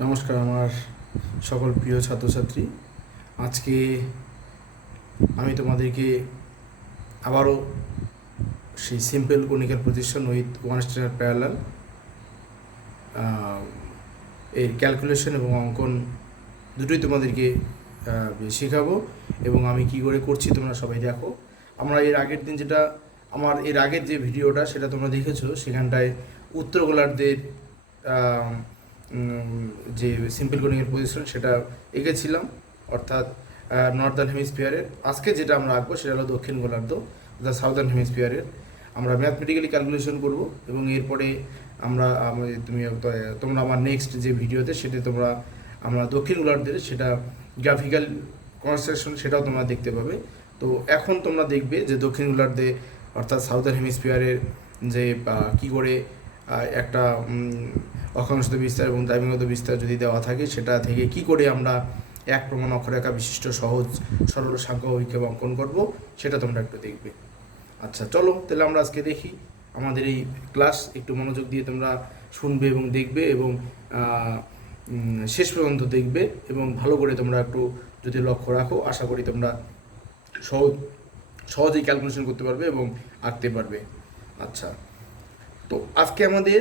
নমস্কার আমার সকল প্রিয় ছাত্রছাত্রী। আজকে আমি তোমাদেরকে আবারও সেই simple conical position with one standard parallel এর ক্যালকুলেশন এবং অঙ্কন দুটোই তোমাদেরকে শেখাবো এবং আমি কি করে করছি তোমরা সবাই দেখো। আমরা এর আগের দিন এর আগের যে ভিডিওটা সেটা তোমরা দেখেছো, সেখানটায় উত্তর গোলার্ধের যে সিম্পল কনিক্যাল পজিশন সেটা এঁকেছিলাম, অর্থাৎ নর্দার্ন হেমিস্ফিয়ারের। আজকে যেটা আমরা আঁকবো সেটা হলো দক্ষিণ গোলার্ধ, অর্থাৎ সাউদার্ন হেমিস্ফিয়ারের। আমরা ম্যাথমেটিক্যালি ক্যালকুলেশন করব এবং এরপরে তোমরা আমার নেক্সট যে ভিডিওতে আমরা দক্ষিণ গোলার্ধের সেটা গ্রাফিক্যাল কনস্ট্রাকশন সেটাও তোমরা দেখতে পাবে। তো এখন তোমরা দেখবে যে দক্ষিণ গোলার্ধে অর্থাৎ সাউদার্ন হেমিস্ফিয়ারের যে কী করে একটা অক্ষাংশত বিস্তার এবং দ্রাঘিমাগত বিস্তার যদি দেওয়া থাকে, সেটা থেকে কি করে আমরা এক প্রমাণ অক্ষরেখা বিশিষ্ট সহজ সরল সাংখ্য অভিক্ষেপ অঙ্কন করব সেটা তোমরা একটু দেখবে। আচ্ছা চলো তাহলে আমরা আজকে দেখি। আমাদের এই ক্লাস একটু মনোযোগ দিয়ে তোমরা শুনবে এবং দেখবে এবং শেষ পর্যন্ত দেখবে এবং ভালো করে তোমরা একটু যদি লক্ষ্য রাখো, আশা করি তোমরা সহজেই ক্যালকুলেশন করতে পারবে এবং আঁকতে পারবে। আচ্ছা, তো আজকে আমাদের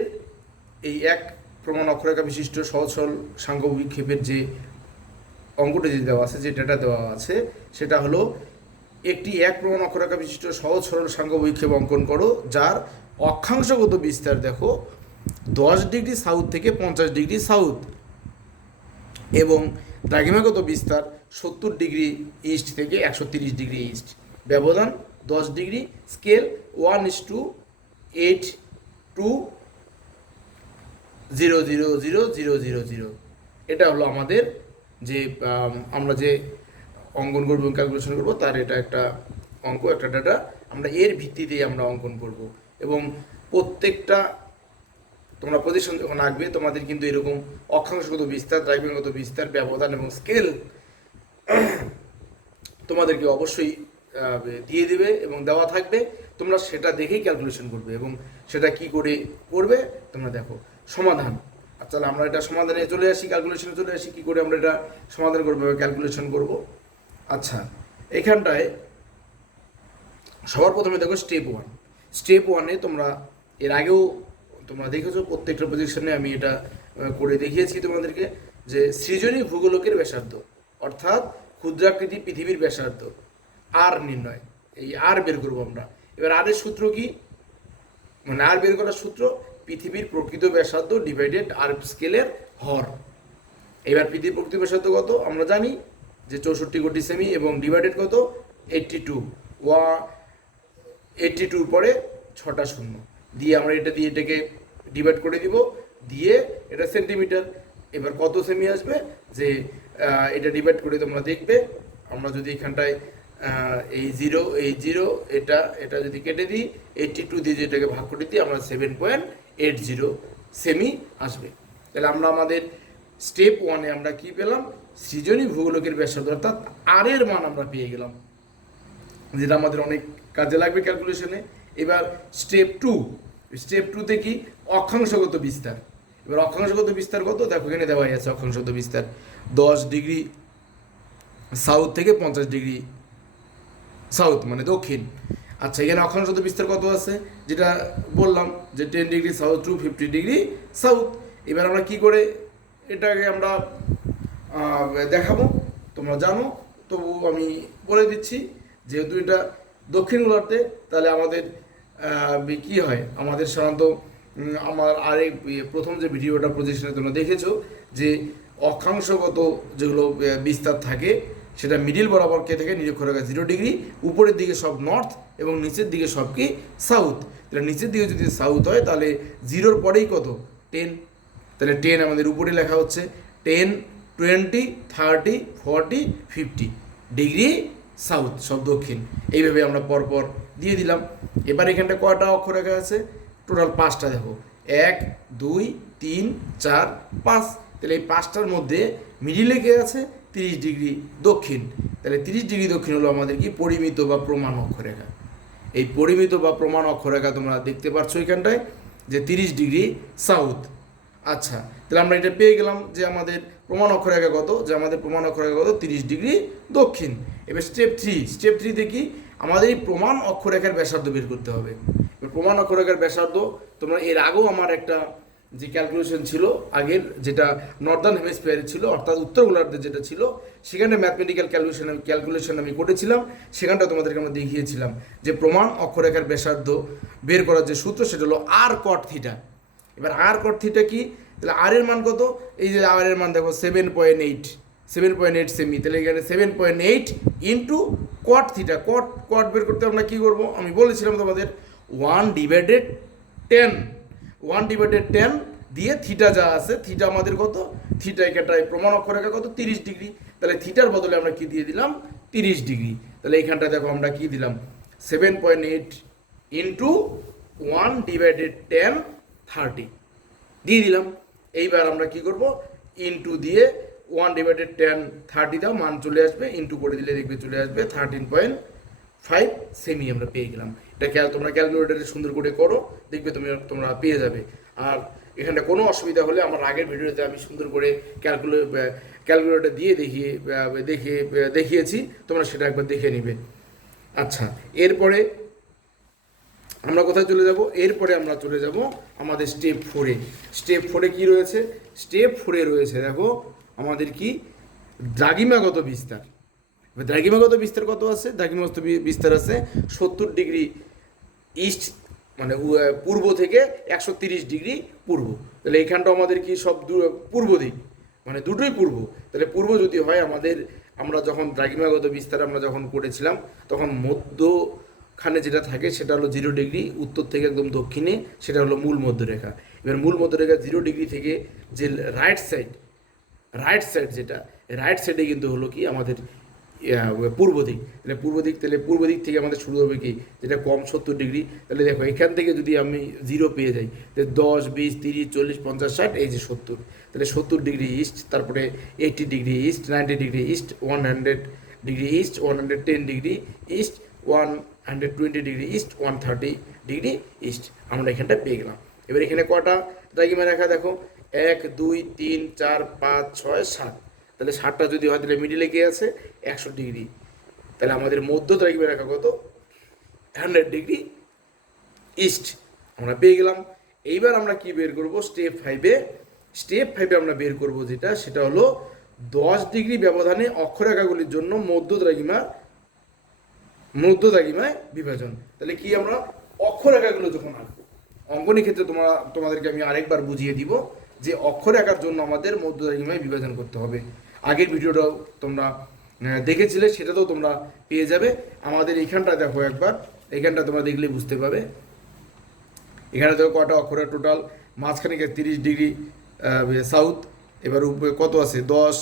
এই এক প্রমাণ অক্ষরেখা বিশিষ্ট সহজ সরল সাংখ্য অভিক্ষেপের যে অঙ্কটা যে দেওয়া আছে, যে ডেটা দেওয়া আছে, সেটা হলো একটি এক প্রমাণ অক্ষরেখা বিশিষ্ট সহজ সরল সাংখ্য অভিক্ষেপ অঙ্কন করো যার অক্ষাংশগত বিস্তার দেখো 10 ডিগ্রি সাউথ থেকে 50 ডিগ্রি সাউথ এবং দ্রাঘিমাগত বিস্তার 70 ডিগ্রি ইস্ট থেকে 130 ডিগ্রি ইস্ট, ব্যবধান 10 ডিগ্রি, স্কেল 1:820000000। এটা হলো আমাদের যে আমরা যে অঙ্কন করবো, ক্যালকুলেশন করবো, তার এটা একটা অঙ্ক, একটা ডাটা। আমরা এর ভিত্তিতেই আমরা অঙ্কন করব এবং প্রত্যেকটা তোমরা পজিশন যখন আঁকবে তোমাদের কিন্তু এরকম অক্ষাংশগত বিস্তার, দ্রাঘিমাগত বিস্তার, ব্যবধান এবং স্কেল তোমাদেরকে অবশ্যই দিয়ে দেবে এবং দেওয়া থাকবে। তোমরা সেটা দেখেই ক্যালকুলেশন করবে এবং সেটা কি করে করবে তোমরা দেখো। সমাধান, আচ্ছা আমরা এটা সমাধানে চলে আসি, ক্যালকুলেশনে চলে আসি, কী করে আমরা এটা সমাধান করবো, ক্যালকুলেশন করব। আচ্ছা, এখানটায় সবার প্রথমে দেখো স্টেপ ওয়ানে তোমরা এর আগেও তোমরা দেখেছো, প্রত্যেকটা পজিশনে আমি এটা করে দেখিয়েছি তোমাদেরকে, যে সৃজনী ভূগোলকের ব্যাসার্ধ অর্থাৎ ক্ষুদ্রাকৃতি পৃথিবীর ব্যাসার্ধ আর নির্ণয়, এই আর বের করবো আমরা। এবার আর এর সূত্র কি, মানে আর বের করার সূত্র পৃথিবীর প্রকৃত ব্যাসার্ধ ডিভাইডেড আর স্কেলের হর। এবার পৃথিবীর প্রকৃত ব্যাসার্ধ কত আমরা জানি যে 64 কোটি সেমি এবং ডিভাইডেড কত 82, 82 পরে 6টা শূন্য দিয়ে আমরা এটাকে ডিভাইড করে দিব, দিয়ে এটা সেন্টিমিটার। এবার কত সেমি আসবে যে এটা ডিভাইড করে তোমরা দেখবে। আমরা যদি এখানটায় এই জিরো এটা যদি কেটে দিই, 82 দিয়ে যেটাকে ভাগ করে দিই, আমরা 7.80 সেমি আসবে। তাহলে আমরা আমাদের স্টেপ ওয়ানে আমরা কি পেলাম, সৃজনী ভূগোলকের ব্যাসার্ধ অর্থাৎ আর এর মান আমরা পেয়ে গেলাম, যেটা আমাদের অনেক কাজে লাগবে ক্যালকুলেশনে। এবার স্টেপ টুতে কি অক্ষাংশগত বিস্তার। এবার অক্ষাংশগত বিস্তার কত দেখো, এখানে দেওয়াই আছে অক্ষাংশগত বিস্তার 10 ডিগ্রি সাউথ থেকে 50 ডিগ্রি সাউথ মানে দক্ষিণ। আচ্ছা, এখানে অক্ষাংশগত বিস্তার কত আছে যেটা বললাম যে 10 degree south two 50 degree south. এবার আমরা কি করে এটাকে আমরা দেখাবো তোমরা জানো, তবু আমি বলে দিচ্ছি। যেহেতু এটা দক্ষিণ গোলার্ধে, তাহলে আমাদের কি হয়, আমাদের সাধারণত আমার প্রথম যে ভিডিওটা পজিশনে তোমরা দেখেছো, যে অক্ষাংশগত যেগুলো বিস্তার থাকে সেটা মিডিল বরাবর কে থেকে নিরক্ষরেখা 0 ডিগ্রি, উপরের দিকে সব নর্থ এবং নিচের দিকে সব কি সাউথ। তাহলে নিচের দিকে যদি সাউথ হয় তাহলে 0-র পরেই কত 10, তাহলে 10 আমাদের উপরে লেখা হচ্ছে 10, 20, 30, 40, 50 ডিগ্রি সাউথ সব দক্ষিণ। এইভাবে আমরা পরপর দিয়ে দিলাম। এবার এখানটা কয়টা অক্ষরেখা আছে, টোটাল 5টা দেখো, 1, 2, 3, 4, 5। তাহলে এই 5টার মধ্যে মিডিলে কে আছে 30 ডিগ্রি দক্ষিণ। তাহলে 30 ডিগ্রি দক্ষিণ হলো আমাদের কি পরিমিত বা প্রমাণ অক্ষরেখা। এই পরিমিত বা প্রমাণ অক্ষরেখা তোমরা দেখতে পাচ্ছ এখানটায় যে 30 ডিগ্রি সাউথ। আচ্ছা, তাহলে আমরা এটা পেয়ে গেলাম যে আমাদের প্রমাণ অক্ষরেখা কত, যে আমাদের প্রমাণ অক্ষরেখা কত 30 ডিগ্রি দক্ষিণ। এবার স্টেপ থ্রিতে কি আমাদের এই প্রমাণ অক্ষরেখার ব্যাসার্ধ বের করতে হবে। এবার প্রমাণ অক্ষরেখার ব্যাসার্ধ তোমরা এর আগেও আমার একটা যে ক্যালকুলেশন ছিল আগের, যেটা নর্দার্ন হেমিস্ফিয়ারে ছিল অর্থাৎ উত্তর গোলার্ধে যেটা ছিল, সেখানে ম্যাথমেটিক্যাল ক্যালকুলেশন আমি করেছিলাম, সেখানটা তোমাদেরকে আমরা দেখিয়েছিলাম যে প্রমাণ অক্ষরেখার ব্যাসার্ধ বের করার যে সূত্র সেটা হলো আর কট থিটা। এবার আর কট থিটা কি, তাহলে আর এর মান কত, এই যে আর এর মান দেখো 7.8 সেমি, তাহলে এখানে 7.8 ইন্টু কট থিটা। কট বের করতে আমরা কী করবো, আমি বলেছিলাম তোমাদের 1/10 দিয়ে থিটা যা আছে, থিটা আমাদের কত, থিটা এখানটায় প্রমাণ অক্ষরেখা কত 30 ডিগ্রি, তাহলে থিটার বদলে আমরা কি দিয়ে দিলাম 30 ডিগ্রি। তাহলে এইখানটায় দেখো আমরা কি দিলাম 7.8 ইন্টু 1/10 30 দিয়ে দিলাম। এইবার আমরা কি করব, ইন্টু দিয়ে 1/10 30 দাও, মান চলে আসবে, ইন্টু করে দিলে দেখবে চলে আসবে 13.5 সেমি আমরা পেয়ে গেলাম। এটা তোমরা ক্যালকুলেটারে সুন্দর করে করো, দেখবে তোমরা পেয়ে যাবে। আর এখানটা কোনো অসুবিধা হলে আমার আগের ভিডিওতে আমি সুন্দর করে ক্যালকুলেটর দিয়ে দেখিয়েছি, তোমরা সেটা একবার দেখে নিবে। আচ্ছা, এরপরে আমরা কোথায় চলে যাব, এরপরে আমরা চলে যাব আমাদের স্টেপ ফোরে কি রয়েছে, স্টেপ ফোরে রয়েছে দেখো আমাদের কি দ্রাঘিমাগত বিস্তার। দ্রাঘিমাগত বিস্তার কত আছে, দ্রাঘিমাগত বিস্তার আছে 70 ডিগ্রি ইস্ট, মানে পূর্ব থেকে 130 ডিগ্রি পূর্ব। তাহলে এইখানটা আমাদের কি সব পূর্ব দিক, মানে দুটোই পূর্ব। তাহলে পূর্ব যদি হয় আমাদের, আমরা যখন দ্রাঘিমাগত বিস্তার আমরা যখন করেছিলাম তখন মধ্যখানে যেটা থাকে সেটা হলো 0 ডিগ্রি, উত্তর থেকে একদম দক্ষিণে সেটা হলো মূল মধ্যরেখা। এবার মূল মধ্যরেখা 0 ডিগ্রি থেকে যে রাইট সাইড যেটা রাইট সাইডে কিন্তু হলো কি আমাদের পূর্ব দিক। তাহলে পূর্ব দিক থেকে আমাদের শুরু হবে কি, যেটা কম 70 ডিগ্রি। তাহলে দেখো এখান থেকে যদি আমি 0 পেয়ে যাই, তাহলে 10, 20, 30, 40, 50, 60, এই যে 70, তাহলে 70 ডিগ্রি ইস্ট, তারপরে 80 degree east, 90 degree east, 100 degree east, 110 degree east, 120 degree east, 130 degree east আমরা এখানটা পেয়ে গেলাম। এবার এখানে কটা দ্রাঘিমা রেখা দেখো, 1, 2, 3, 4, 5, 6, 7, তাহলে 7টা যদি হয় তাহলে মিডিলে কে আছে 100 ডিগ্রি। তাহলে আমাদের মধ্য দ্রাঘিমা রেখা কত 100 ডিগ্রি ইস্ট আমরা পেয়ে গেলাম। এইবার আমরা কি বের করব, স্টেপ ফাইভে আমরা বের করব যেটা, সেটা হলো 10 ডিগ্রি ব্যবধানে অক্ষরেখাগুলির জন্য মধ্য দ্রাঘিমায় বিভাজন। তাহলে কি আমরা অক্ষরেখাগুলো যখন আঁকবো, অঙ্কনের ক্ষেত্রে তোমাদেরকে আমি আরেকবার বুঝিয়ে দিব যে অক্ষরেখার জন্য আমাদের মধ্য দ্রাঘিমায় বিভাজন করতে হবে। আগের ভিডিওটাও তোমরা দেখেছিলে, সেটাতেও তোমরা পেয়ে যাবে। আমাদের এইখানটা দেখো একবার, এইখানটা তোমরা দেখলে বুঝতে পারবে। এখানে দেখো কটা অক্ষরের টোটাল, মাঝখানে 30 ডিগ্রি সাউথ। এবার উপরে কত আছে 10,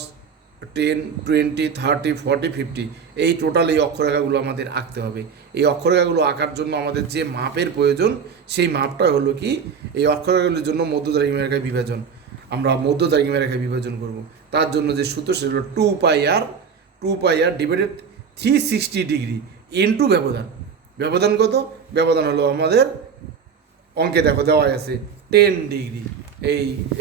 10, 20, 30, 40, 50, এই টোটাল এই অক্ষরেখাগুলো আমাদের আঁকতে হবে। এই অক্ষরেখাগুলো আঁকার জন্য আমাদের যে মাপের প্রয়োজন, সেই মাপটা হলো কি এই অক্ষরেখাগুলির জন্য মধ্য দ্রাঘিমা রেখায় বিভাজন। আমরা মধ্য দ্রাঘিমা রেখায় বিভাজন করব, তার জন্য যে সূত্র সেটা হলো 2πr ডিভাইডেড 360 ডিগ্রি ইন্টু ব্যবধান কত, ব্যবধান হলো আমাদের অঙ্কে দেখো দেওয়া আছে 10 ডিগ্রি।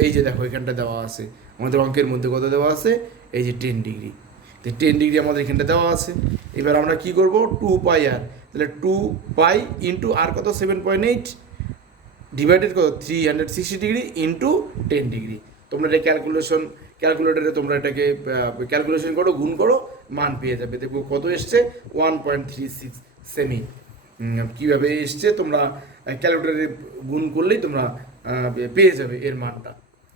এই যে দেখো এখানটা দেওয়া আছে আমাদের অঙ্কের মধ্যে কত দেওয়া আছে, এই যে 10 ডিগ্রি। তো 10 ডিগ্রি আমাদের এখানটা দেওয়া আছে। এবার আমরা কি করব 2πr, তাহলে 2π ইন্টু আর কত 7.8 ডিভাইডেড কত 360 ডিগ্রি ইন্টু 10 ডিগ্রি। তোমরা এটা ক্যালকুলেটরে তোমরা এটাকে ক্যালকুলেশন করো, গুণ করো, মান পেয়ে যাবে। দেখবো কত এসছে 1.36 সেমি। কীভাবে এসছে তোমরা ক্যালকুলেটরে গুণ করলেই তোমরা পেয়ে যাবে এর মানটা।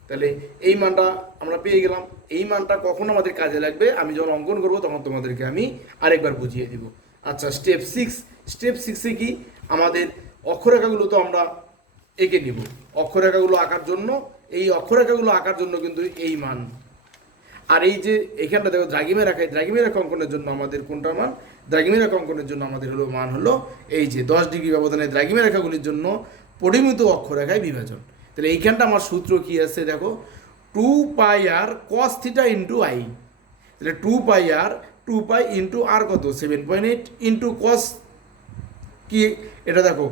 তাহলে এই মানটা আমরা পেয়ে গেলাম। এই মানটা কখন আমাদের কাজে লাগবে, আমি যখন অঙ্কন করবো তখন তোমাদেরকে আমি আরেকবার বুঝিয়ে দিব। আচ্ছা, স্টেপ সিক্সে কি আমাদের অক্ষরেখাগুলো তো আমরা এঁকে নিব। অক্ষরেখাগুলো আঁকার জন্য কিন্তু এই মান, আর এই যে এখানটা দেখো দ্রাঘিমা রেখা অঙ্কনের জন্য আমাদের কোনটা মান, দ্রাঘিমা রেখা অঙ্কনের জন্য আমাদের হলো মান হলো এই যে 10 ডিগ্রি ব্যবধানে দ্রাঘিমা রেখাগুলির জন্য পরিমিত অক্ষরেখায় বিভাজন। তাহলে এইখানটা আমার সূত্র কি আছে দেখো, 2πr cos theta into I. তাহলে 2π ইন্টু আর কত 7.8 ইন্টু কস কি, এটা দেখো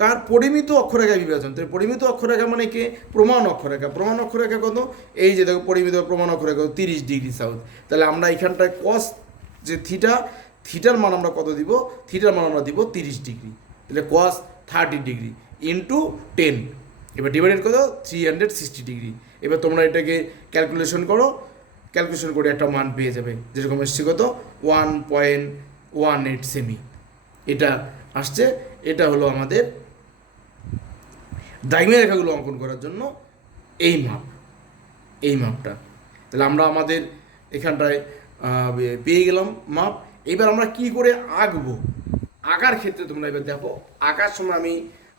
কার পরিমিত অক্ষরেখা বিভাজন। তো পরিমিত অক্ষরেখা মানে কি? প্রমাণ অক্ষরেখা। প্রমাণ অক্ষরেখা কত? এই যে দেখো পরিমিত প্রমাণ অক্ষরেখা 30 ডিগ্রি সাউথ। তাহলে আমরা এখানটায় কস যে থিটার মান আমরা কত দিব? থিটার মান আমরা দিব 30 ডিগ্রি। তাহলে কস 30 ডিগ্রি ইন্টু 10, এবার ডিভাইডেড কত? 360 ডিগ্রি। এবার তোমরা এটাকে ক্যালকুলেশন করো, ক্যালকুলেশন করে একটা মান পেয়ে যাবে, যেরকম এসছে কত? 1.18 সেমি এটা আসছে। এটা হলো আমাদের দ্রাঘিমা রেখাগুলো অঙ্কন করার জন্য এই মাপটা। তাহলে আমরা আমাদের এখানটায় পেয়ে গেলাম মাপ। এবার আমরা কি করে আঁকবো? আঁকার ক্ষেত্রে তোমরা এবার দেখো, আঁকার সময় আমি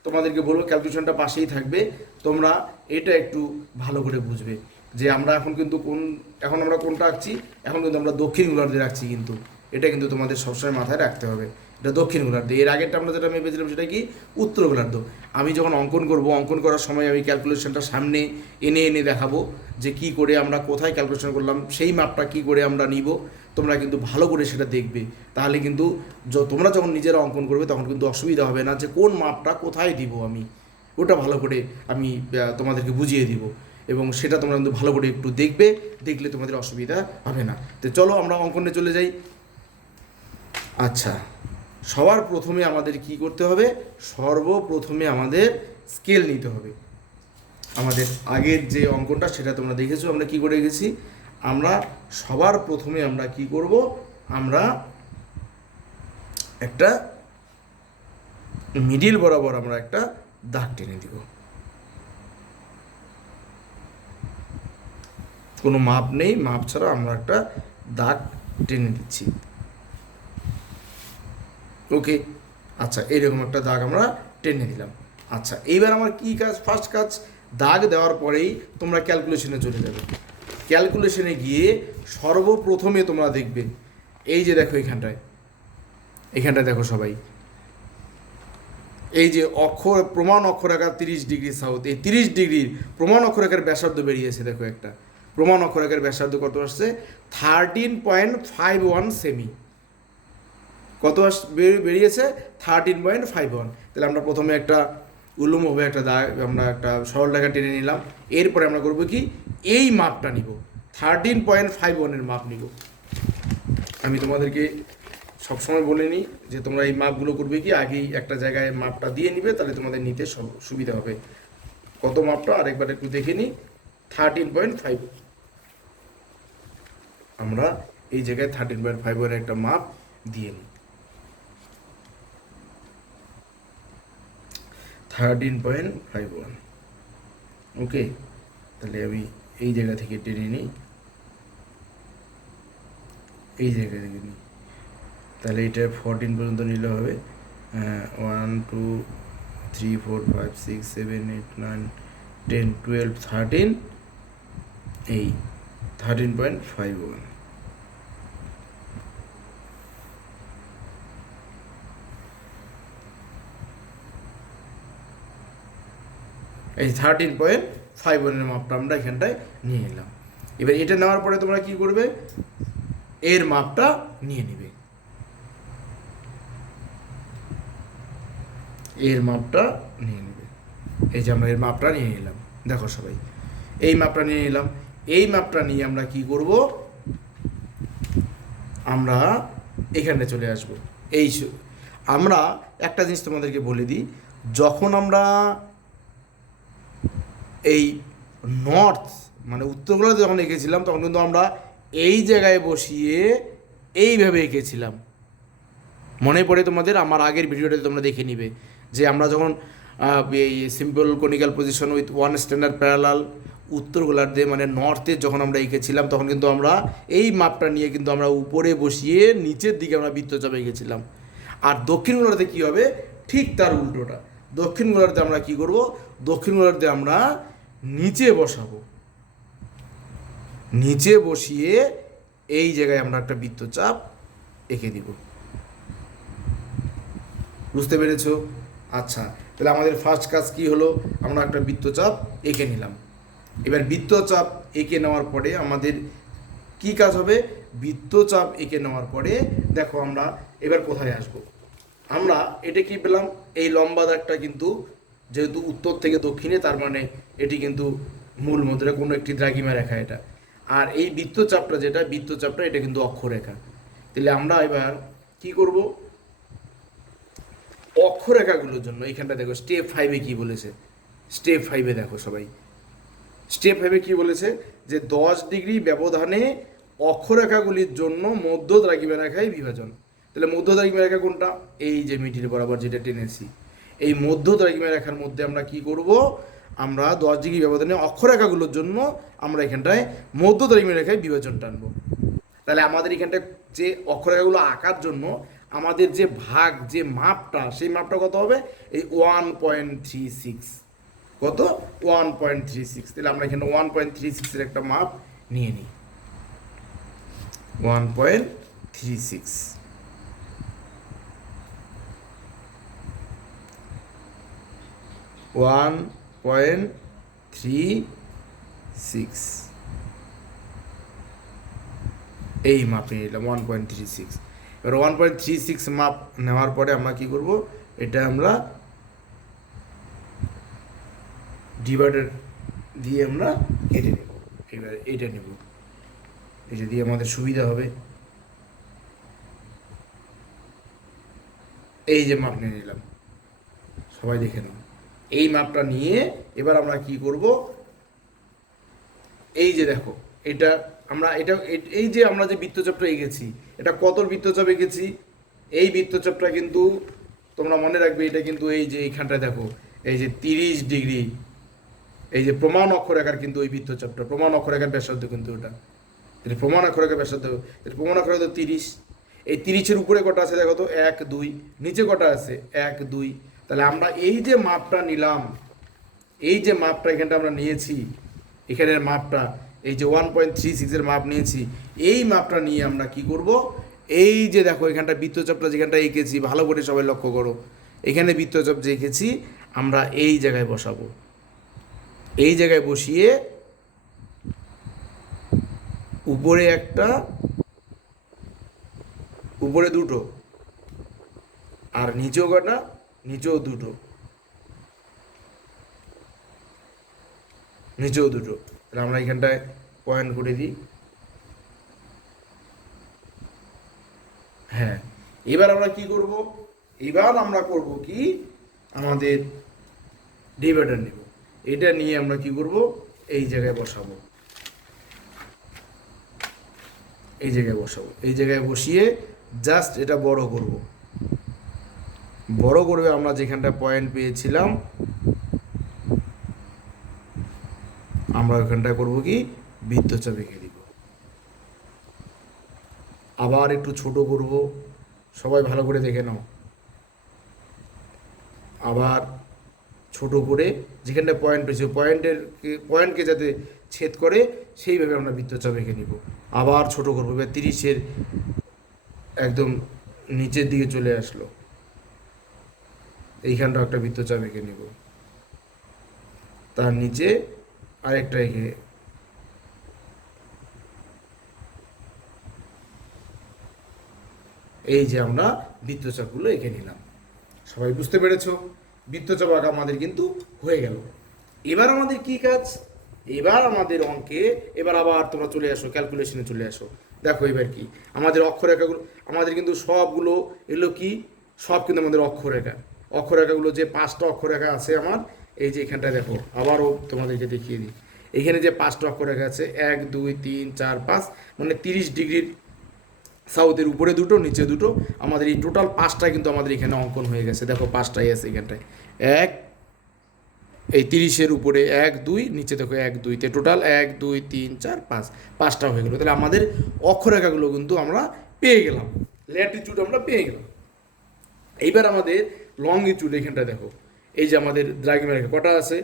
তোমাদেরকে বলবো ক্যালকুলেশনটা পাশেই থাকবে, তোমরা এটা একটু ভালো করে বুঝবে যে আমরা এখন আমরা কোনটা আঁকছি। এখন কিন্তু আমরা দক্ষিণ গোলার্ধে রাখছি, কিন্তু এটা কিন্তু তোমাদের সবসময় মাথায় রাখতে হবে, এটা দক্ষিণ গোলার্ধ। এর আগেরটা আমরা যেটা মেপেছিলাম সেটা কি? উত্তর গোলার্ধ। আমি যখন অঙ্কন করব, অঙ্কন করার সময় আমি ক্যালকুলেশনটা সামনে এনে দেখাবো যে কি করে আমরা কোথায় ক্যালকুলেশন করলাম, সেই মাপটা কি করে আমরা নিব। তোমরা কিন্তু ভালো করে সেটা দেখবে, তাহলে কিন্তু তোমরা যখন নিজেরা অঙ্কন করবে তখন কিন্তু অসুবিধা হবে না যে কোন মাপটা কোথায় দিব। আমি ওটা ভালো করে আমি তোমাদেরকে বুঝিয়ে দিব, এবং সেটা তোমরা কিন্তু ভালো করে একটু দেখলে তোমাদের অসুবিধা হবে না। তো চলো আমরা অঙ্কনে চলে যাই। আচ্ছা, সবার প্রথমে আমাদের কি করতে হবে? সর্বপ্রথমে আমাদের স্কেল নিতে হবে। আমাদের আগের যে অঙ্কনটা সেটা তোমরা দেখেছো আমরা কি করে গেছি। আমরা সবার প্রথমে আমরা কি করব? আমরা একটা মিডিল বরাবর আমরা একটা দাগ টেনে দিব। কোনো মাপ নেই, মাপ ছাড়া আমরা একটা দাগ টেনে দিচ্ছি। ওকে, আচ্ছা, এইরকম একটা দাগ আমরা টেনে দিলাম। আচ্ছা, এইবার আমার কি কাজ? ফার্স্ট কাজ, দাগ দেওয়ার পরেই তোমরা ক্যালকুলেশনে চলে যাবে। ক্যালকুলেশনে গিয়ে সর্বপ্রথমে তোমরা দেখবে, এই যে দেখো এখানটায় দেখো সবাই, এই যে প্রমাণ অক্ষরেখার 30 ডিগ্রি সাউথ, এই 30 ডিগ্রির প্রমাণ অক্ষরেখার ব্যাসার্ধ বেরিয়েছে। দেখো একটা প্রমাণ অক্ষরেখার ব্যাসার্ধ কত আসছে? 13.51 সেমি। কত বেরিয়েছে? 13.51। তাহলে আমরা প্রথমে একটা উল্লম্বভাবে একটা দাগ, আমরা একটা সরল রেখা টেনে নিলাম। এরপরে আমরা করবো কি? এই মাপটা নিব, 13.51 মাপ নিব। আমি তোমাদেরকে সবসময় বলে নিই যে তোমরা এই মাপগুলো করবে কি, আগেই একটা জায়গায় মাপটা দিয়ে নিবে, তাহলে তোমাদের নিতে সুবিধা হবে। কত মাপটা আরেকবার একটু দেখে নিই। 13.5, আমরা এই জায়গায় 13.51 একটা মাপ দিয়ে নিই। 13.51। ওকে, তাহলে আমি এই জায়গা থেকে টেনে নিই, এই জায়গা থেকে নিই। তাহলে এটা 14 পর্যন্ত নিলে হবে। 1 2 3 4 5 6 7 8 9 10 12 13, এই 13.51। এই 13.51 মাপটা আমরা এখানটায় নিয়ে নিলাম। এবার এটা নেওয়ার পরে তোমরা কি করবে? এর মাপটা নিয়ে নেবে, এর মাপটা নিয়ে নেবে। এই যে আমরা এর মাপটা নিয়ে নিলাম, দেখো সবাই এই মাপটা নিয়ে নিলাম। এই মাপটা নিয়ে আমরা কি করব? আমরা এখানে চলে আসব। আমরা একটা জিনিস তোমাদেরকে বলে দিই, যখন আমরা এই নর্থ মানে উত্তর গোলার্ধে যখন এঁকেছিলাম, তখন কিন্তু আমরা এই জায়গায় বসিয়ে এইভাবে এঁকেছিলাম। মনে পড়ে তোমাদের? আমার আগের ভিডিওটাতে তোমরা দেখে নিবে যে আমরা যখন এই simple conical position with one standard parallel উত্তর গোলার্ধে মানে নর্থে যখন আমরা এঁকেছিলাম, তখন কিন্তু আমরা এই মাপটা নিয়ে কিন্তু আমরা উপরে বসিয়ে নিচের দিকে আমরা বৃত্তচাপ এঁকেছিলাম। আর দক্ষিণ গোলার্ধে কী হবে? ঠিক তার উল্টোটা। দক্ষিণ গোলার্ধে আমরা কি করব? দক্ষিণ গোলার্ধে আমরা নিচে বসাবো, নিচে বসিয়ে এই জায়গায় আমরা একটা বৃত্তচাপ এঁকে দিব। বুঝতে পেরেছো? আচ্ছা, তাহলে আমাদের ফার্স্ট কাজ কি হলো? আমরা একটা বৃত্তচাপ এঁকে নিলাম। এবার বৃত্তচাপ এঁকে নেওয়ার পরে আমাদের কি কাজ হবে? বৃত্তচাপ এঁকে নেওয়ার পরে দেখো আমরা এবার কোথায় আসব? আমরা এটা কি পেলাম, এই লম্বা দাগটা কিন্তু যেহেতু উত্তর থেকে দক্ষিণে, তার মানে এটি কিন্তু মূল মুদ্রা কোনো একটি দ্রাঘিমা রেখা এটা। আর এই বৃত্তচাপটা যেটা বৃত্তচাপটা এটা কিন্তু অক্ষরেখা। তাহলে আমরা এবার কি করব, অক্ষরেখাগুলোর জন্য এখানটা দেখো স্টেপ 5-এ কি বলেছে। স্টেপ 5-এ দেখো সবাই, স্টেপ 5-এ কি বলেছে যে 10 ডিগ্রি ব্যবধানে অক্ষরেখাগুলির জন্য মধ্য দ্রাঘিমা রেখায় বিভাজন। তাহলে মধ্য দ্রাঘিমা রেখা কোনটা, এই যে মিডিল বরাবর যেটা টেনেছি, এই মধ্য দ্রাঘিমা রেখার মধ্যে আমরা কি করব, আমরা 10 ডিগ্রি ব্যবধানে অক্ষরেখাগুলোর জন্য আমরা এখানটায় মধ্য দ্রাঘিমা রেখায় বিভাজন টানবো। তাহলে আমাদের এখানটায় যে অক্ষরেখাগুলো আঁকার জন্য আমাদের যে ভাগ যে মাপটা, সেই মাপটা কত হবে, এই 1.36। কত, 1.36। তাহলে আমরা এখানে 1.36-এর একটা মাপ নিয়ে নিই। 1.36, 1.36 এই মাপ নিয়ে নিলাম 1.36। এবার 1.36 মাপ নেওয়ার পরে আমরা কি করব, এটা আমরা ডিভাইডার দিয়ে আমরা কেটে নেব। এবার এটা নেব, এটা দিয়ে আমাদের সুবিধা হবে। এই যে মাপ নিয়ে নিলাম, সবাই দেখে নাও। এই মাপটা নিয়ে এবার আমরা কি করব, এই যে দেখো এটা আমরা এই যে আমরা যে বৃত্তচাপটা এঁকেছি, এটা কত বৃত্তচাপ এঁকেছি, এই বৃত্তচাপটা কিন্তু তোমরা মনে রাখবে, এটা কিন্তু এই যে এইখানটায় দেখো এই যে 30 ডিগ্রি, এই যে প্রমাণ অক্ষরেখার কিন্তু ওই বৃত্তচাপটা, প্রমাণ অক্ষরেখার ব্যাসার্ধ কিন্তু ওটা, এটা প্রমাণ অক্ষরেখার ব্যাসার্ধ, এটা প্রমাণ অক্ষরেখা 30। এই 30-এর উপরে কটা আছে দেখো তো, 1 2, নিচে কটা আছে 1 2। তাহলে আমরা এই যে মাপটা নিলাম, এই যে মাপটা এখানটা আমরা নিয়েছি, এখানের মাপটা এই যে 1.36-এর মাপ নিয়েছি, এই মাপটা নিয়ে আমরা কি করব, এই যে দেখো এখানটা বৃত্তচাপটা যেখানটা এঁকেছি, ভালো করে সবাই লক্ষ্য করো, এখানে বৃত্তচাপ যে এঁকেছি আমরা এই জায়গায় বসাবো। এই জায়গায় বসিয়ে উপরে একটা, উপরে দুটো, আর নিচেও কটা, নিচেও দুটো, নিচেও দুটো। তাহলে আমরা এখানটায় পয়েন্ট করে দিই। হ্যাঁ, এবার আমরা কি করব, এবার আমরা করব কি, আমাদের ডিভাইডার নেব, এটা নিয়ে আমরা কি করব, এই জায়গায় বসাবো, এই জায়গায় বসাবো, এই জায়গায় বসিয়ে জাস্ট এটা বড় করব। বড় করবে আমরা যেখানটা পয়েন্ট পেয়েছিলাম, আমরা ওখানটায় করব কি, বৃত্তচাপ এঁকে দিব। আবার একটু ছোট করব, সবাই ভালো করে দেখে নাও। আবার ছোট করে যেখানটা পয়েন্ট পেয়েছে, পয়েন্টকে যাতে ছেদ করে সেইভাবে আমরা বৃত্তচাপ এঁকে নিব। আবার ছোট করবো, এবার 30-এর একদম নিচের দিকে চলে আসলো, এইখানটা একটা বৃত্তচাপ এঁকে নিব, তার নিচে আরেকটা এঁকে, এই যে আমরা বৃত্তচাপগুলো এঁকে নিলাম। সবাই বুঝতে পেরেছো, বৃত্তচাপ আঁকা আমাদের কিন্তু হয়ে গেল। এবার আমাদের কি কাজ, এবার আমাদের অঙ্কে, এবার আবার তোমরা চলে আসো ক্যালকুলেশনে চলে আসো। দেখো এবার কি, আমাদের অক্ষরেখাগুলো আমাদের কিন্তু সবগুলো এলো কি, সব কিন্তু আমাদের অক্ষরেখা। অক্ষরেখাগুলো যে 5টা অক্ষরেখা আছে আমার, এই যে এখানটা দেখো, আবারও তোমাদেরকে দেখিয়ে দিই, এখানে যে 5টা অক্ষরেখা আছে 1 2 3 4 5, মানে 30 ডিগ্রির সাউথের উপরে দুটো, নিচে দুটো, আমাদের এই টোটাল 5টা কিন্তু আমাদের এখানে অঙ্কন হয়ে গেছে। দেখো 5টাই আছে এখানটায়, 1, এই 30-এর উপরে 1 2, নিচে দেখো 1 2, তে টোটাল 1 2 3 4 5, 5টা হয়ে গেলো। তাহলে আমাদের অক্ষরেখাগুলো কিন্তু আমরা পেয়ে গেলাম, ল্যাটিটিউড আমরা পেয়ে গেলাম। এইবার আমাদের লংগিটিউড, এখানটা দেখো এই যে আমাদের দ্রাঘিমা রেখা কটা আছে,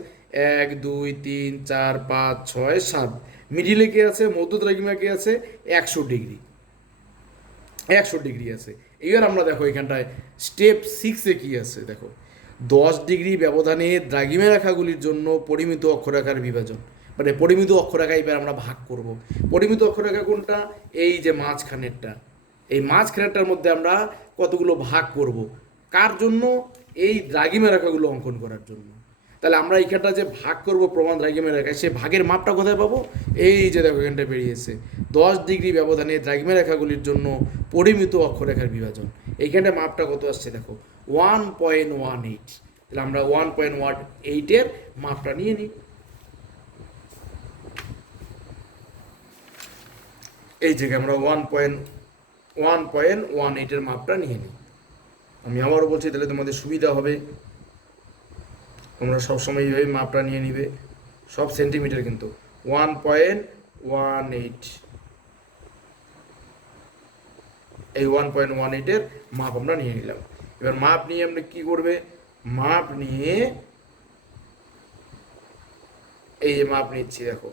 1 2 3 4 5 6 7, মিডিলে কে আছে, মধ্য দ্রাঘিমা কে আছে, 100 ডিগ্রি, 100 ডিগ্রি আছে। এবার আমরা দেখো এখানটায় স্টেপ 6-এ কি আছে দেখো, 10 ডিগ্রি ব্যবধানে দ্রাঘিমা রেখাগুলির জন্য পরিমিত অক্ষরেখার বিভাজন, মানে পরিমিত অক্ষরেখা এবার আমরা ভাগ করব। পরিমিত অক্ষরেখা কোনটা, এই যে মাঝখানেরটা, এই মাঝখানেরটার মধ্যে আমরা কতগুলো ভাগ করব, কার জন্য? এই দ্রাঘিমা রেখাগুলো অঙ্কন করার জন্য। তাহলে আমরা এইখানটা যে ভাগ করব প্রমাণ দ্রাঘিমা রেখা, সে ভাগের মাপটা কোথায় পাবো? এই যে দেখো এখানটা বেরিয়েছে 10 ডিগ্রি ব্যবধানে দ্রাঘিমা রেখাগুলির জন্য পরিমিত অক্ষরেখার বিভাজন। এইখানটা মাপটা কত আসছে দেখো 1.18। তাহলে আমরা 1.18-এর মাপটা নিয়ে নিই। এই জায়গায় আমরা 1.18-এর মাপটা নিয়ে নিই। আমি আবারও বলছি, তাহলে তোমাদের সুবিধা হবে, তোমরা সবসময় এইভাবে মাপটা নিয়ে নিবে। সব সেন্টিমিটার কিন্তু 1.18, এই 1.18-এর মাপ আমরা নিয়ে নিলাম। এবার মাপ নিয়ে আমরা কি করবে? মাপ নিয়ে এই যে মাপ নিচ্ছি দেখো,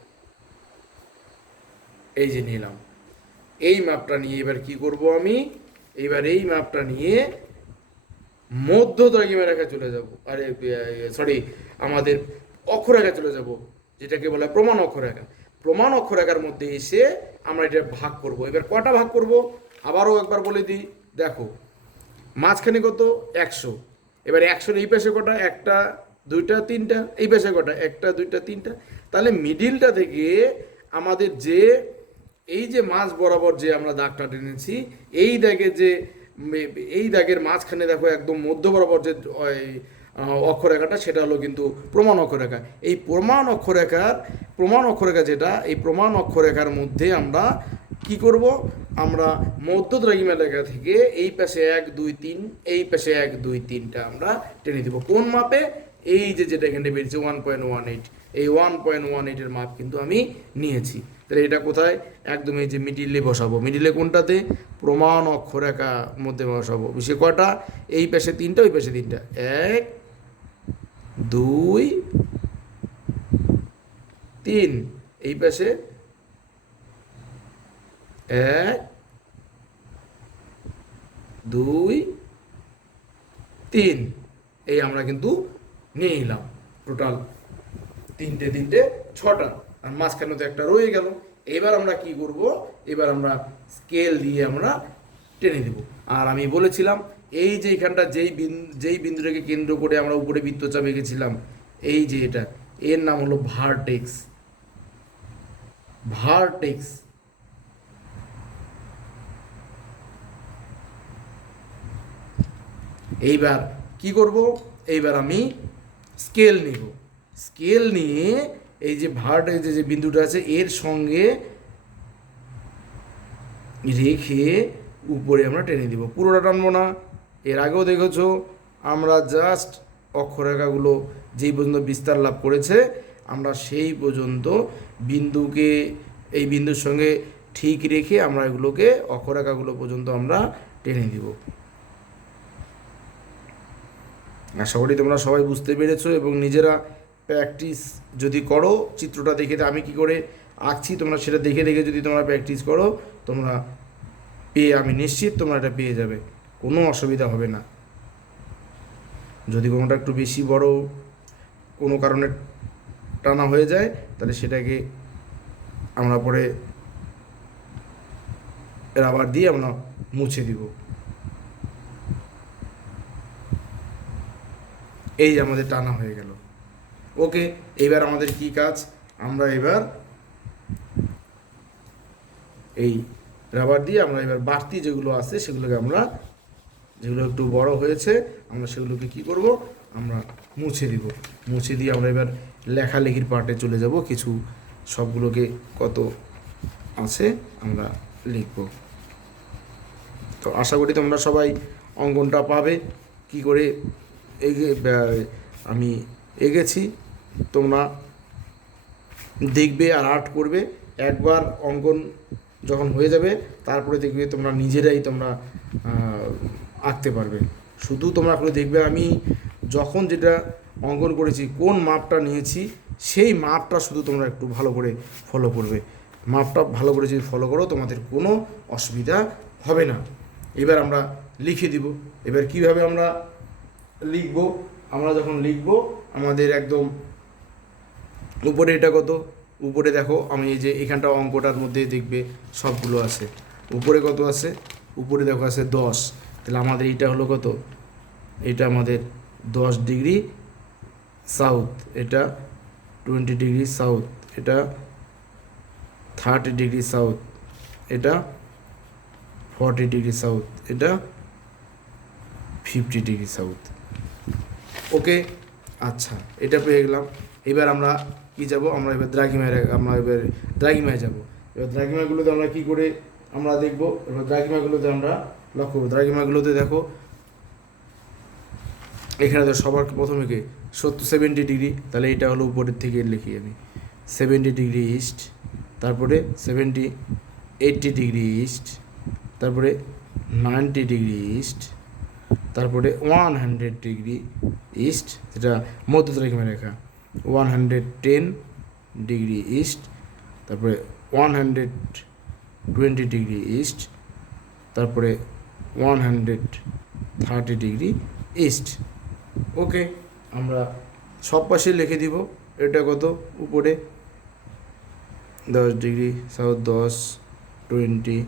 এই যে নিলাম, এই মাপটা নিয়ে এবার কি করব আমি? এবার এই মাপটা নিয়ে মধ্য দ্রাঘিমা রেখা চলে যাব, আরে সরি, আমাদের অক্ষরেখা চলে যাব, যেটাকে বলা হয় প্রমাণ অক্ষরেখা। প্রমাণ অক্ষরেখার মধ্যে এসে আমরা এটা ভাগ করব। এবার কটা ভাগ করব আবারও একবার বলে দিই, দেখো মাঝখানে কত 100। এবার 100-এর এই পাশে কটা? 1টা 2টা 3টা, এই পাশে কটা? 1টা 2টা 3টা। তাহলে মিডিলটা থেকে আমাদের যে এই যে মাঝ বরাবর যে আমরা দাগটা টেনেছি, এই দাগে যে এই দাগের মাঝখানে দেখো একদম মধ্য বরাবর যে অক্ষরেখাটা, সেটা হলো কিন্তু প্রমাণ অক্ষরেখা। এই প্রমাণ অক্ষরেখা যেটা, এই প্রমাণ অক্ষরেখার মধ্যে আমরা কি করব? আমরা মধ্য দ্রাঘিমা রেখা থেকে এই পাশে 1 2 3, এই পাশে 1 2 3টা আমরা টেনে দিব। কোন মাপে? এই যে যেটা এখানে বেরিয়েছে 1.18, এই 1.18-এর মাপ কিন্তু আমি নিয়েছি। তাহলে এটা কোথায়? একদম এই যে মিডিলে বসাবো। মিডিলে কোনটাতে? প্রমাণ অক্ষরেখার মধ্যে বসাবো। বেশি কটা? এই পাশে 3টা, ওই পাশে 3টা, 1 2 3, এই পাশে 1 2 3, এই আমরা কিন্তু নিয়ে নিলাম টোটাল 3টে 6টা, আর মাঝখানে তো একটা রয়ে গেল। এবার আমরা কি করব? এবার আমরা স্কেল দিয়ে আমরা টেনে দেব। আর আমি বলেছিলাম এই যে এখানটা যেই বিন্দুটাকে কেন্দ্র করে আমরা উপরে বৃত্তচাপ এঁকেছিলাম, এই যে এটা, এর নাম হলো ভার্টেক্স। এইবার কি করব? এইবার আমি স্কেল নিব। স্কেল নিয়ে এই যে ভার্টেক্স যে বিন্দুটা আছে, এর সঙ্গে রেখে উপরে আমরা টেনে দিব। পুরোটা টানবো না। এর আগেও দেখেছো আমরা জাস্ট অক্ষরেখাগুলো যেই পর্যন্ত বিস্তার লাভ করেছে, আমরা সেই পর্যন্ত বিন্দুকে এই বিন্দুর সঙ্গে ঠিক রেখে আমরা এগুলোকে অক্ষরেখাগুলো পর্যন্ত আমরা টেনে দিব। আশা করি তোমরা সবাই বুঝতে পেরেছো, এবং নিজেরা প্র্যাকটিস যদি করো, চিত্রটা দেখে আমি কি করে আঁকছি তোমরা সেটা দেখে দেখে যদি তোমরা প্র্যাকটিস করো, তোমরা আমি নিশ্চিত তোমরা এটা পেয়ে যাবে, কোনো অসুবিধা হবে না। যদি কোনোটা একটু বেশি বড় কোনো কারণে টানা হয়ে যায়, তাহলে সেটাকে আমরা পরে রাবার দিয়ে আমরা মুছে দিব। এই যে আমাদের টানা হয়ে গেল। ওকে, এবার আমাদের কি কাজ? আমরা এবার এই রাবার দিয়ে আমরা এবার বাড়তি যেগুলো আছে সেগুলোকে আমরা, যেগুলো একটু বড় হয়েছে, আমরা সেগুলোকে কি করব? আমরা মুছে দিব। মুছে দিয়ে আমরা এবার লেখালেখির পার্টে চলে যাব। কিছু সবগুলোকে কত আছে আমরা লিখব। তো আশা করি তোমরা সবাই অঙ্কনটা পাবে কি করে আমি এগেছি। তোমরা দেখবে আর আর্ট করবে। একবার অঙ্কন যখন হয়ে যাবে, তারপরে দেখবে তোমরা নিজেরাই তোমরা আঁকতে পারবে। শুধু তোমরা করে দেখবে আমি যখন যেটা অঙ্কন করেছি, কোন মাপটা নিয়েছি, সেই মাপটা শুধু তোমরা একটু ভালো করে ফলো করবে। মাপটা ভালো করে যদি ফলো করো, তোমাদের কোনো অসুবিধা হবে না। এবার আমরা লিখে দিব। এবার কিভাবে আমরা লিখব? আমরা যখন লিখব, আমাদের একদম উপরে এটা কত? উপরে দেখো, আমি এই যে এখানটা অঙ্কটার মধ্যে দেখবে সবগুলো আছে। উপরে কত আছে? উপরে দেখো আছে 10। তাহলে আমাদের এইটা হলো কত? এটা আমাদের 10 ডিগ্রি সাউথ, এটা 20 ডিগ্রি সাউথ, এটা 30 ডিগ্রি সাউথ, এটা 40 ডিগ্রি সাউথ, এটা 50 ডিগ্রি সাউথ। ওকে, আচ্ছা, এটা পেয়ে গেলাম। এবার আমরা কি যাব, আমরা এবার দ্রাঘিমায় যাব। এবার দ্রাঘিমাগুলোতে আমরা কি করে আমরা দেখব, এবার দ্রাঘিমাগুলোতে আমরা লক্ষ্য করব। দ্রাঘিমাগুলোতে দেখো, এখানে তো সবার প্রথমে কি 70 ডিগ্রি, তাহলে এটা হলো উপরের থেকে লিখি আমি 70 ডিগ্রি ইস্ট, তারপরে 80 ডিগ্রি ইস্ট, তারপরে 90 ডিগ্রি ইস্ট, তারপরে 100 ডিগ্রি ইস্ট, যেটা মধ্য দ্রাঘিমা রেখা, 110 ডিগ্রি ইস্ট, তারপরে 120 ডিগ্রি ইস্ট, তারপরে 130 ডিগ্রি ইস্ট। ওকে, আমরা সব পাশে লিখে দিব। এটা কত উপরে 10 ডিগ্রি সাউথ, 10, 20,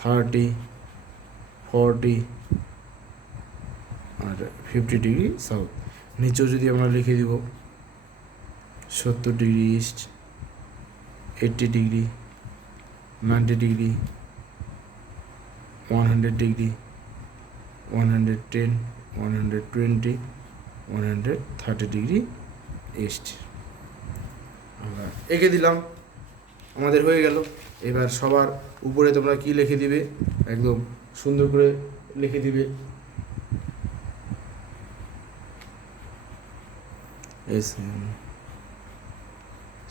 30, 40 আর 50 ডিগ্রি সাউথ। নিচেও যদি আমরা লিখে দিব 70 degree east, 80 degree, 90 degree, 100 degree, 110, 120, 130 degree east আমরা এঁকে দিলাম, আমাদের হয়ে গেল। এবার সবার উপরে তোমরা কি লিখে দিবে, একদম সুন্দর করে লিখে দিবে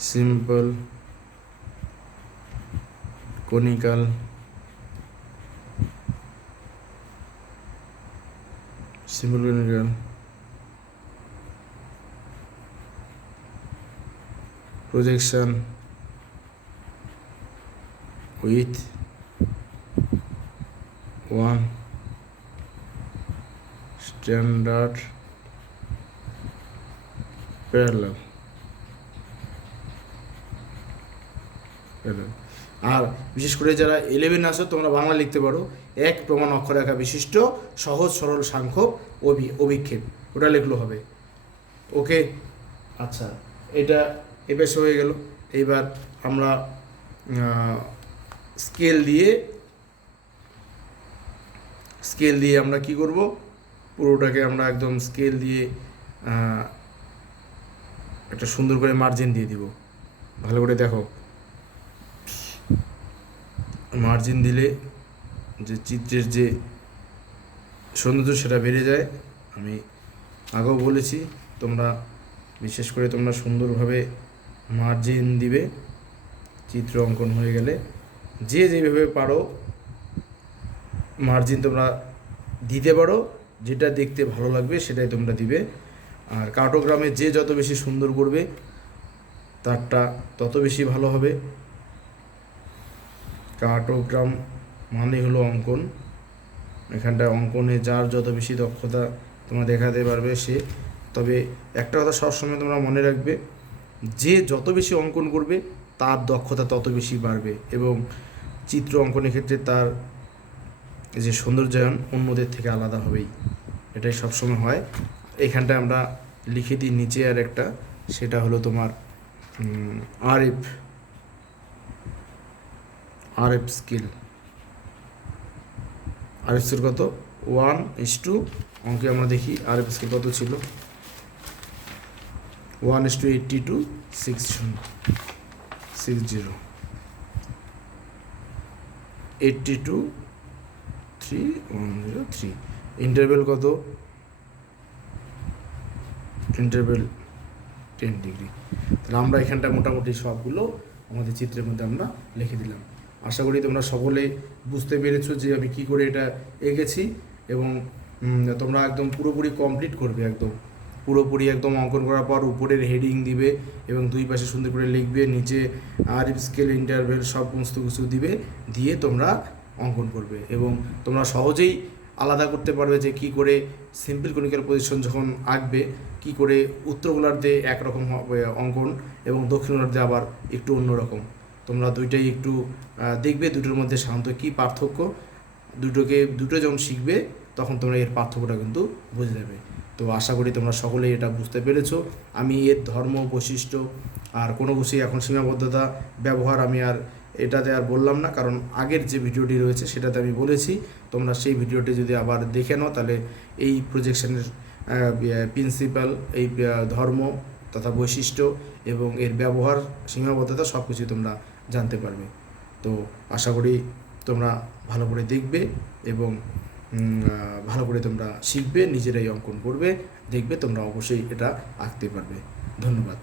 simple conical projection with one standard parallel। আর বিশেষ করে যারা 11 আসো, তোমরা বাংলা লিখতে পারো, এক প্রমাণ অক্ষরেখা বিশিষ্ট সহজ সরল সাংখ্যক অভিক্ষেপ, ওটা লিখলেও হবে। ওকে, আচ্ছা, এটা এবার হয়ে গেল। এইবার আমরা স্কেল দিয়ে আমরা কি করব, পুরোটাকে আমরা একদম স্কেল দিয়ে একটা সুন্দর করে মার্জিন দিয়ে দিব। ভালো করে দেখো, মার্জিন দিলে যে চিত্রের যে সৌন্দর্য সেটা বেড়ে যায়। আমি আগেও বলেছি, তোমরা বিশেষ করে তোমরা সুন্দরভাবে মার্জিন দিবে চিত্র অঙ্কন হয়ে গেলে। যে যেভাবে পারো মার্জিন তোমরা দিতে পারো, যেটা দেখতে ভালো লাগবে সেটাই তোমরা দিবে। আর কার্টোগ্রামে যে যত বেশি সুন্দর করবে তারটা তত বেশি ভালো হবে। কার্টোগ্রাম মানে হলো অঙ্কন। এখানটায় অঙ্কনে যার যত বেশি দক্ষতা তোমরা দেখাতে পারবে সে। তবে একটা কথা সবসময় তোমরা মনে রাখবে, যে যত বেশি অঙ্কন করবে তার দক্ষতা তত বেশি বাড়বে, এবং চিত্র অঙ্কনের ক্ষেত্রে তার যে সৌন্দর্যায়ন অন্যদের থেকে আলাদা হবেই, এটাই সবসময় হয়। এখানটায় আমরা লিখে দিই নিচে আর একটা, সেটা হলো তোমার আরএফ স্কেল। আরএফ স্কেল কত, 1:, অঙ্কে আমরা দেখি আরএফ স্কেল কত ছিল, 1:82, 60, 82, 3, 103। ইন্টারভেল কত, ইন্টারভেল 10 ডিগ্রি। তাহলে আমরা এখানটা মোটামুটি সবগুলো আমাদের চিত্রের মধ্যে আমরা লিখে দিলাম। আশা করি তোমরা সকলে বুঝতে পেরেছো যে আমি কি করে এটা এঁকেছি, এবং তোমরা একদম পুরোপুরি কমপ্লিট করবে। পুরোপুরি একদম অঙ্কন করার পর উপরের হেডিং দিবে এবং দুই পাশে সুন্দর করে লিখবে, নিচে আরএফ স্কেল, ইন্টারভেল সমস্ত কিছু দিবে, দিয়ে তোমরা অঙ্কন করবে। এবং তোমরা সহজেই আলাদা করতে পারবে যে কি করে সিম্পল কনিক্যাল পজিশন যখন আঁকবে, কি করে উত্তর গোলার্ধে একরকম হবে অঙ্কন এবং দক্ষিণ গোলার্ধে আবার একটু অন্যরকম। তোমরা দুইটাই একটু দেখবে, দুটোর মধ্যে সাধারণত কী পার্থক্য, দুটো যখন শিখবে তখন তোমরা এর পার্থক্যটা কিন্তু বুঝে যাবে। তো আশা করি তোমরা সকলেই এটা বুঝতে পেরেছো। আমি এর ধর্ম, বৈশিষ্ট্য আর কোনো কিছুই এখন সীমাবদ্ধতা ব্যবহার আমি আর এটাতে আর বললাম না, কারণ আগের যে ভিডিওটি রয়েছে সেটাতে আমি বলেছি। তোমরা সেই ভিডিওটি যদি আবার দেখে নাও তাহলে এই প্রজেকশনের প্রিন্সিপাল, এই ধর্ম তথা বৈশিষ্ট্য এবং এর ব্যবহার, সীমাবদ্ধতা সব কিছুই তোমরা জানতে পারবে। তো আশা করি তোমরা ভালো করে দেখবে এবং ভালো করে তোমরা শিখবে, নিজেরাই অঙ্কন করবে, দেখবে তোমরা অবশ্যই এটা আঁকতে পারবে। ধন্যবাদ।